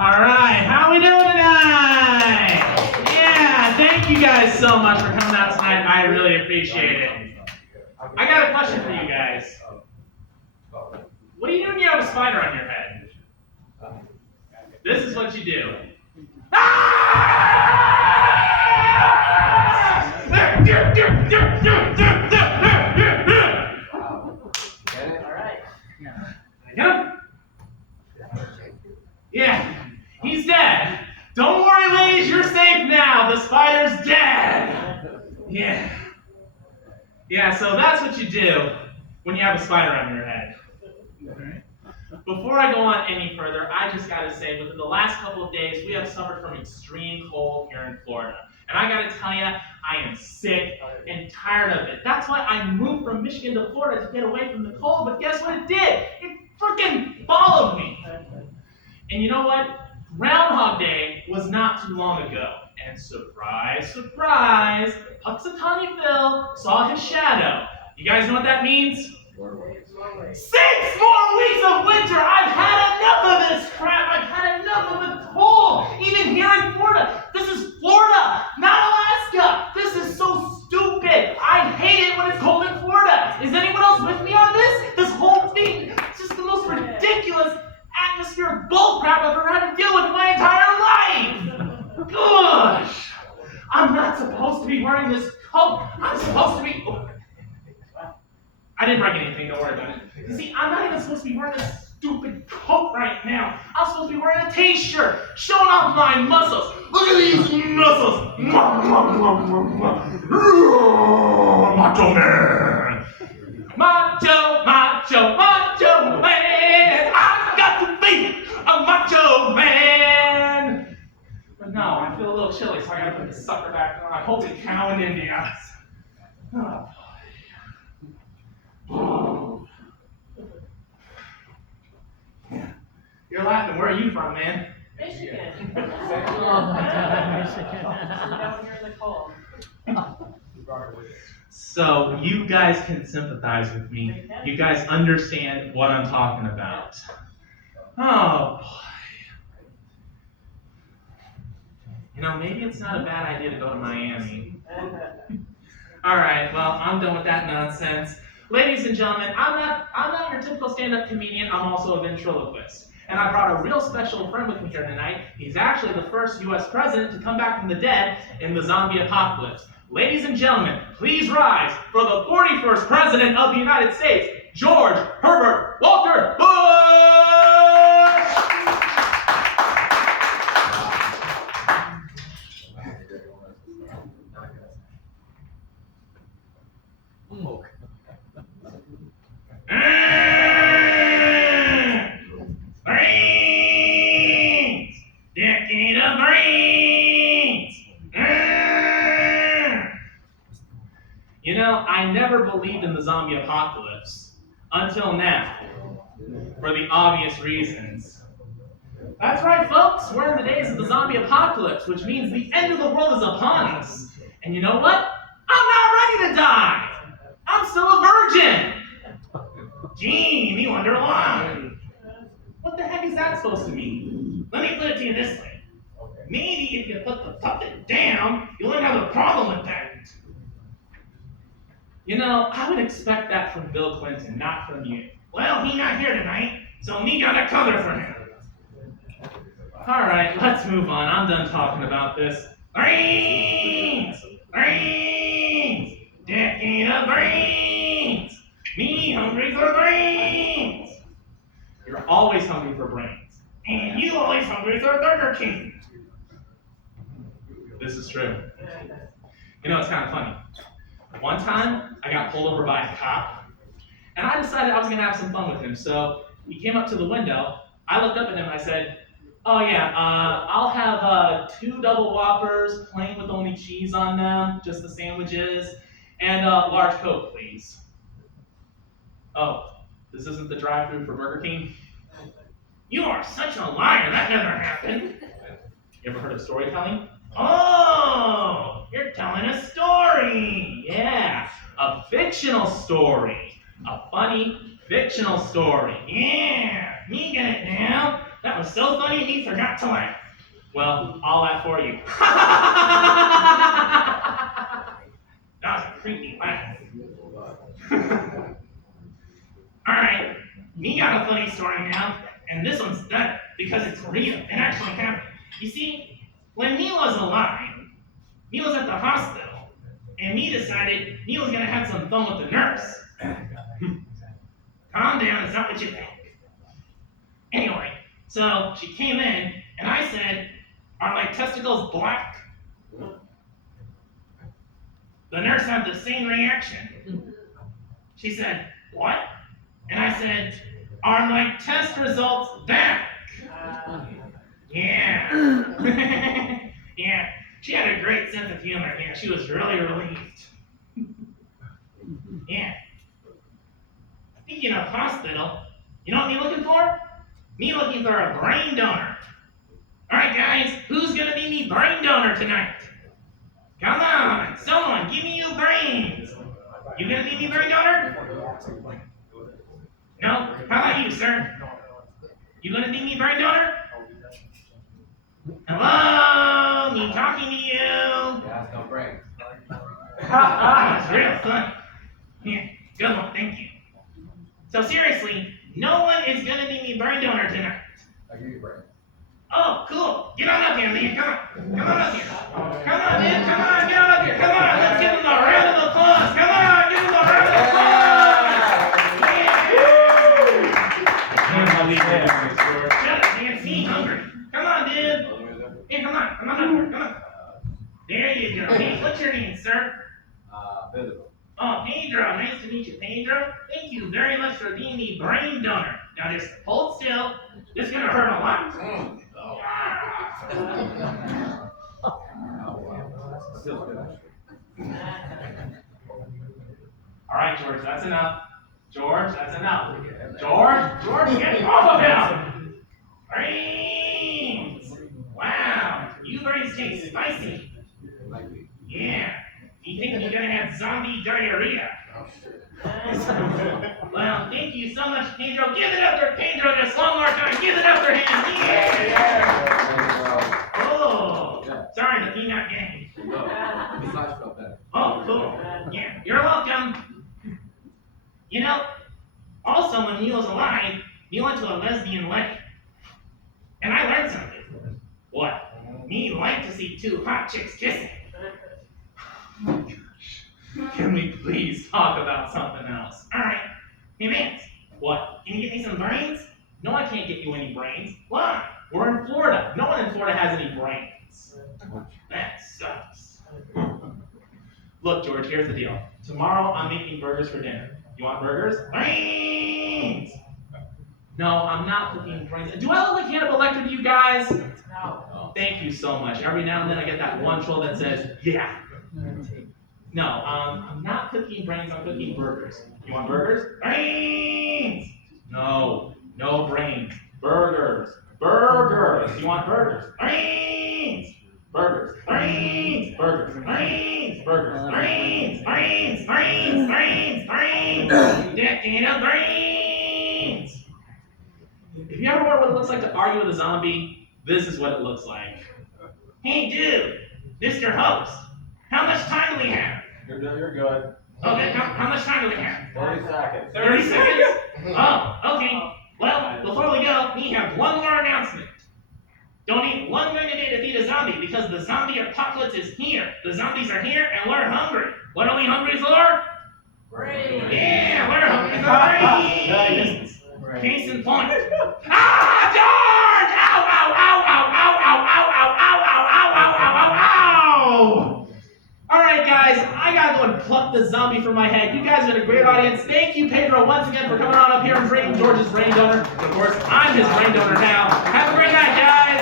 All right, how we doing tonight? Yeah, thank you guys so much for coming out tonight. I really appreciate it. I got a question for you guys. What do you do when you have a spider on your head? This is what you do. Yeah, he's dead. Don't worry, ladies, you're safe now. The spider's dead. Yeah, so that's what you do when you have a spider on your head. Before I go on any further, I just gotta say, within the last couple of days, we have suffered from extreme cold here in Florida. And I gotta tell you, I am sick and tired of it. That's why I moved from Michigan to Florida to get away from the cold, but guess what it did? It freaking followed me. And you know what? Groundhog Day was not too long ago. And surprise, surprise, Puxatawny Phil saw his shadow. You guys know what that means? 6 more weeks of winter! I've had enough of this crap! I've had enough of the cold! Even here in Florida! This is Florida, not Alaska! This is so stupid! I hate it when it's cold in Florida! Is anyone else with me on this? This whole thing, it's just the most ridiculous atmospheric bullcrap I've ever had to deal with in my entire life! Gosh! I'm not supposed to be wearing this coat! I'm supposed to be... I didn't break anything, don't worry about it. You see, I'm not even supposed to be wearing this stupid coat right now. I'm supposed to be wearing a t-shirt, showing off my muscles. Look at these muscles. Macho man. Macho, macho, macho man. I've got to be a macho man. But no, I feel a little chilly, so I gotta put this sucker back on. Holy cow in India. Oh. You're laughing. Where are you from, man? Michigan. Oh my God, Michigan. Down here in the cold. So you guys can sympathize with me. You guys understand what I'm talking about. Oh boy. You know, maybe it's not a bad idea to go to Miami. All right. Well, I'm done with that nonsense. Ladies and gentlemen, I'm not your typical stand-up comedian. I'm also a ventriloquist. And I brought a real special friend with me here tonight. He's actually the first U.S. president to come back from the dead in the zombie apocalypse. Ladies and gentlemen, please rise for the 41st president of the United States, George Herbert Walker Bush! Brains! Decade of brains! You know, I never believed in the zombie apocalypse until now, for the obvious reasons. That's right, folks, we're in the days of the zombie apocalypse, which means the end of the world is upon us. And you know what? I'm not ready to die! I'm still a virgin! Gee, me wonder why. What the heck is that supposed to mean? Let me put it to you this way. Maybe if you put the puppet down, you wouldn't have a problem with that. You know, I would expect that from Bill Clinton, not from you. Well, he's not here tonight, so me got a cover for him. All right, let's move on. I'm done talking about this. Brains! Brains! Decade of brains! Me hungry for brains! You're always hungry for brains. And you always hungry for Burger King. This is true. You know, it's kind of funny. One time, I got pulled over by a cop, and I decided I was going to have some fun with him. So he came up to the window. I looked up at him and I said, "Oh yeah, I'll have 2 double Whoppers, plain with only cheese on them, just the sandwiches, and a large Coke, please." Oh, this isn't the drive-thru for Burger King? You are such a liar. That never happened. You ever heard of storytelling? Oh, you're telling a story. Yeah, a fictional story. A funny fictional story. Yeah, me get it now. That was so funny he forgot to laugh. Well, I'll laugh for you. That was a creepy laugh. Alright, me got a funny story now, and this one's better because it's real. It actually happened. You see, when me was alive, me was at the hospital, and me decided me was gonna have some fun with the nurse. Calm down, it's not what you think. Anyway, so she came in, and I said, "Are my testicles black?" The nurse had the same reaction. She said, "What?" And I said, "Are my test results back?" Yeah. Yeah. She had a great sense of humor. Yeah, she was really relieved. Yeah. Speaking of hospital, you know what me looking for? Me looking for a brain donor. Alright guys, who's gonna be me brain donor tonight? Come on, someone, give me your brains. You gonna be me brain donor? No? How about you, sir? You gonna be me brain donor? Hello, me talking to you. Yeah, no brains. That was real fun. Yeah, good one, thank you. So seriously, no one is gonna be me brain donor tonight. I'll give you brains. Oh, cool. Get on up here, man. Come on. Come on up here. Come on, man. Come on. Get on up here. Come on. Let's give him a round of applause. Come on. Give him a round of applause. Shut up, man. See, hungry. Come on, dude. Hey, come on. Come on up here. Come on. There you go. Hey, what's your name, sir? Pedro. Oh, Pedro. Nice to meet you, Pedro. Thank you very much for being the brain donor. Now just hold still. This is going to hurt a lot. Still finished. All right, George, that's enough. George, that's enough. George, get off of him! Brains! Wow, you brains taste spicy. Yeah, you think you're gonna have zombie diarrhea? Well, thank you so much, Pedro. Give it up for Pedro just one more time. Give it up for him. Yeah! Oh, sorry, the peanut gang. Oh, cool. Yeah, you're welcome. You know, also when Neil was alive, Neil went to a lesbian wedding. And I learned something. What? Me like to see two hot chicks kissing. Oh my gosh. Can we please talk about something else? Alright. Hey Vance, what? Can you get me some brains? No, I can't get you any brains. Why? We're in Florida. No one in Florida has any brains. That sucks. Look, George, here's the deal. Tomorrow I'm making burgers for dinner. You want burgers? Brains! No, I'm not cooking brains. Do I look like Hannibal Lecter to you guys? No. Thank you so much. Every now and then I get that one troll that says, yeah. No, I'm not cooking brains, I'm cooking burgers. You want burgers? Brains! No, no brains. Burgers. Burgers. You want burgers? Brains! Burgers. Brains! Burgers. Brains! Burgers. Brains! Brains! Brains! Brains! Brains! Decade of brains! If you ever wonder what it looks like to argue with a zombie, this is what it looks like. Hey dude, Mr. Host, how much time do we have? You're good. Okay, how much time do we have? 30 seconds. 30 seconds? Oh, okay. Well, before we go, we have one more announcement. Donate $1 million to defeat a zombie because the zombie apocalypse is here. The zombies are here and we're hungry. What are we hungry for? Brains. Yeah, we're hungry for brains. Case in point. Ah, George! Ow, ow, ow, ow, ow, ow, ow, ow, ow, ow, ow, ow, ow, ow. All right, guys, I gotta go and pluck the zombie from my head. You guys have been a great audience. Thank you, Pedro, once again for coming on up here and bringing George's brain donor. Of course, I'm his brain donor now. Have a great night, guys.